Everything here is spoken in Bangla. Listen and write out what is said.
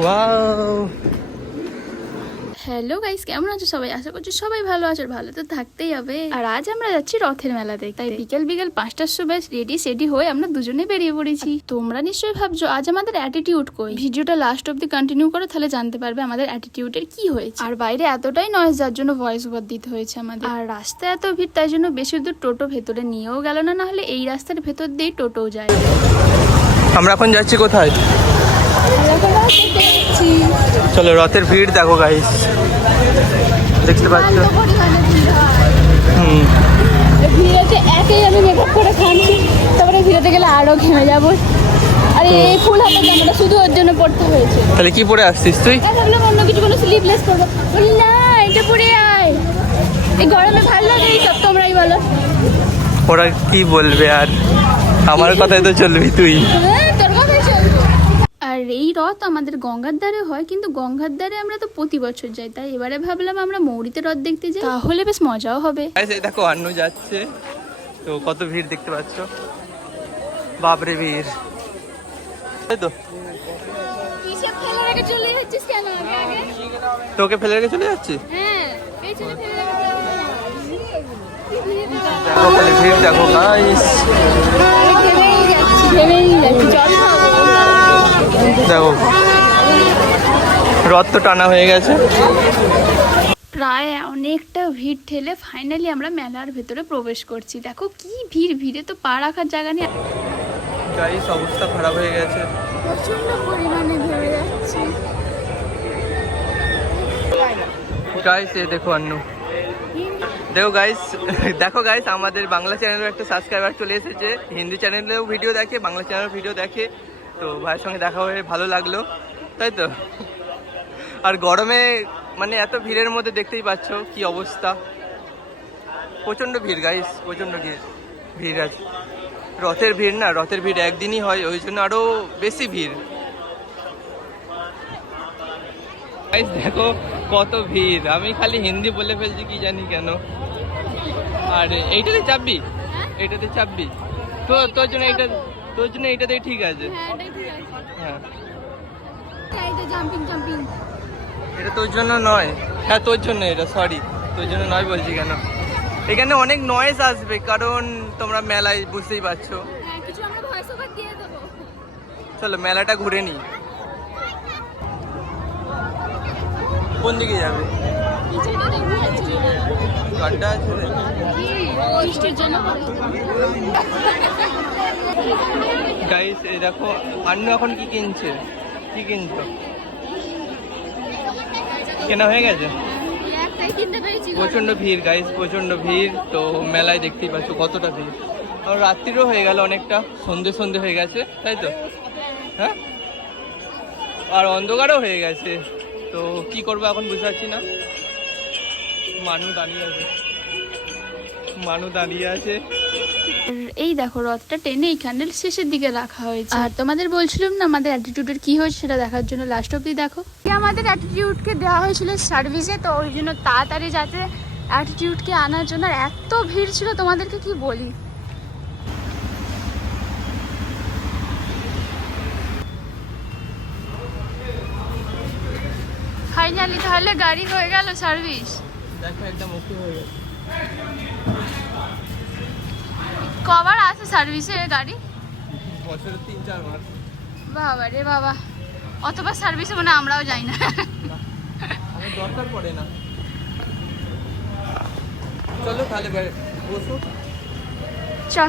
ওয়াও হ্যালো গাইস কেমন আছো সবাই? আশা করছি সবাই ভালো আছো ভালো তো থাকতেই হবে। আর আজ আমরা যাচ্ছি রথের মেলা দেখতে। তাই বিকেল বিকেল পাঁচটার সময় রেডি সেডি হয়ে আমরা দুজনে বেরিয়ে পড়েছি। তোমরা নিশ্চয়ই ভাবছ আজ আমাদের অ্যাটিটিউড কই? ভিডিওটা লাস্ট অব্দি কন্টিনিউ করো তাহলে জানতে পারবে আমাদের অ্যাটিটিউডের কি হয়েছে। আর বাইরে এতটাই নয়েজ যার জন্য ভয়েস ওভার দিতে হয়েছে আমাদের। আর রাস্তায় এত ভিড় তাই জন্য বেশি দূর টোটো ভেতরে নিয়েও গেল না না হলে এই রাস্তার ভেতর দিয়েই টোটোও যায়। আমরা এখন যাচ্ছি কোথায়? চলো রথের ভিড় দেখো গাইস দেখতে পাচ্ছ? হুম। ভিড়েতে একেই আমি মেকআপ করে খাচ্ছি তারপরে ভিড়েতে গেলে আরও ঘেমে যাব আর এই ফুল জামাটা শুধু ওর জন্য পড়তে হয়েছে। তাহলে কি পরে আসছিস তুই? ভাবলাম অন্য কিছু কোনো স্লিভলেস করব বলি না এটা পরে আয়। এই গরমে ভালো লাগে এই সব তোমরাই বলো। ওরা কি বলবে আর? আমার কথাই তো চলবি তুই হ্যাঁ, তোর কথাই চলবে। আর এই রথ আমাদের গঙ্গার ধারে হয় কিন্তু গঙ্গার ধারে আমরা তো প্রতি বছর যাই। তাই এবারে ভাবলাম আমরা মৌরিতে রথ দেখতে যাই। তাহলে বেশ মজাও হবে। দেখো আন্নু যাচ্ছে। তো কত ভিড় দেখতে পাচ্ছ? বাপরে ভিড়। তো। তোকে ফেলে রেখে চলে যাচ্ছি? হ্যাঁ দেখো ভিড় দেখো গাইস। দেখো। রথ তো টানা হয়ে গেছে। প্রায় অনেকটা ভিড় ঠেলে ফাইনালি আমরা মেলার ভেতরে প্রবেশ করছি। দেখো কি ভিড় ভিড়ে তো পা রাখার জায়গা নেই। অবস্থা খারাপ হয়ে গেছে। প্রচণ্ড পরিমাণে যাচ্ছি। গাইস এ দেখো আন্নু দেখো গাইস দেখো গাইস আমাদের বাংলা চ্যানেলেও একটা সাবস্ক্রাইবার চলে এসেছে। হিন্দি চ্যানেলেও ভিডিও দেখে বাংলা চ্যানেলেও ভিডিও দেখে। তো ভাইয়ের সঙ্গে দেখা হয়ে ভালো লাগল তাই তো? আর গরমে মানে এত ভিড়ের মধ্যে দেখতেই পাচ্ছ কি অবস্থা। প্রচণ্ড ভিড় গাইস প্রচণ্ড ভিড় ভিড় আছে। রথের ভিড় না রথের ভিড় একদিনই হয় ওই জন্য আরও বেশি ভিড়। গাইস দেখো কত ভিড় আমি খালি হিন্দি বলে ফেলছি কি জানি কেন। আর এইটাতে চাপবি? এইটাতে চাপবি? তো তোর জন্য এইটা তোর জন্য এইটাতেই ঠিক আছে। হ্যাঁ জাম্পিং জাম্পিং এটা তোর জন্য নয়। হ্যাঁ তোর জন্য এটা সরি তোর জন্য নয় বলছি কেন? এখানে অনেক নয়েজ আসবে কারণ তোমরা মেলায় বুঝতেই পারছ। হ্যাঁ চলো মেলাটা ঘুরে নি কোন দিকে যাবে? গানটা আছে গাইস এই দেখো আন্নু এখন কি কিনছে? কি কিনছো? কেনা হয়ে গেছে? প্রচণ্ড ভিড় গাইস প্রচণ্ড ভিড়। তো মেলায় দেখতেই পাচ্ছ কতটা ভিড়। আর রাত্রিরও হয়ে গেল অনেকটা সন্ধে সন্ধে হয়ে গেছে তাই তো? হ্যাঁ? আর অন্ধকারও হয়ে গেছে। তো কি করব এখন বুঝতে পারছি না। মানুষ দাঁড়িয়ে আছে। মানু দাঁড়িয়ে আছে। এই দেখো রথটা টেনে এইখানে শেষের দিকে রাখা হয়েছে। আর তোমাদের বলছিলাম না আমাদের অ্যাটিটিউডের কি হয়েছে সেটা দেখার জন্য লাস্ট অব্দি দেখো। আমাদের অ্যাটিটিউডকে দেওয়া হয়েছিল সার্ভিসে তো ওই জন্য তাড়াতাড়ি যাতে অ্যাটিটিউডকে আনার জন্য এত ভিড় ছিল তোমাদেরকে কি বলি? ফাইনালি তাহলে গাড়ি হয়ে গেল সার্ভিস দেখো একদম ওকে হয়ে গেছে। কবার আছে সার্ভিসে গাড়ি? বছরে তিন চার মাস বাবা রে বাবা। অতবার সার্ভিসে মানে আমরাও যাই না। দরকার পড়ে না। চলো তাহলে বসো। চা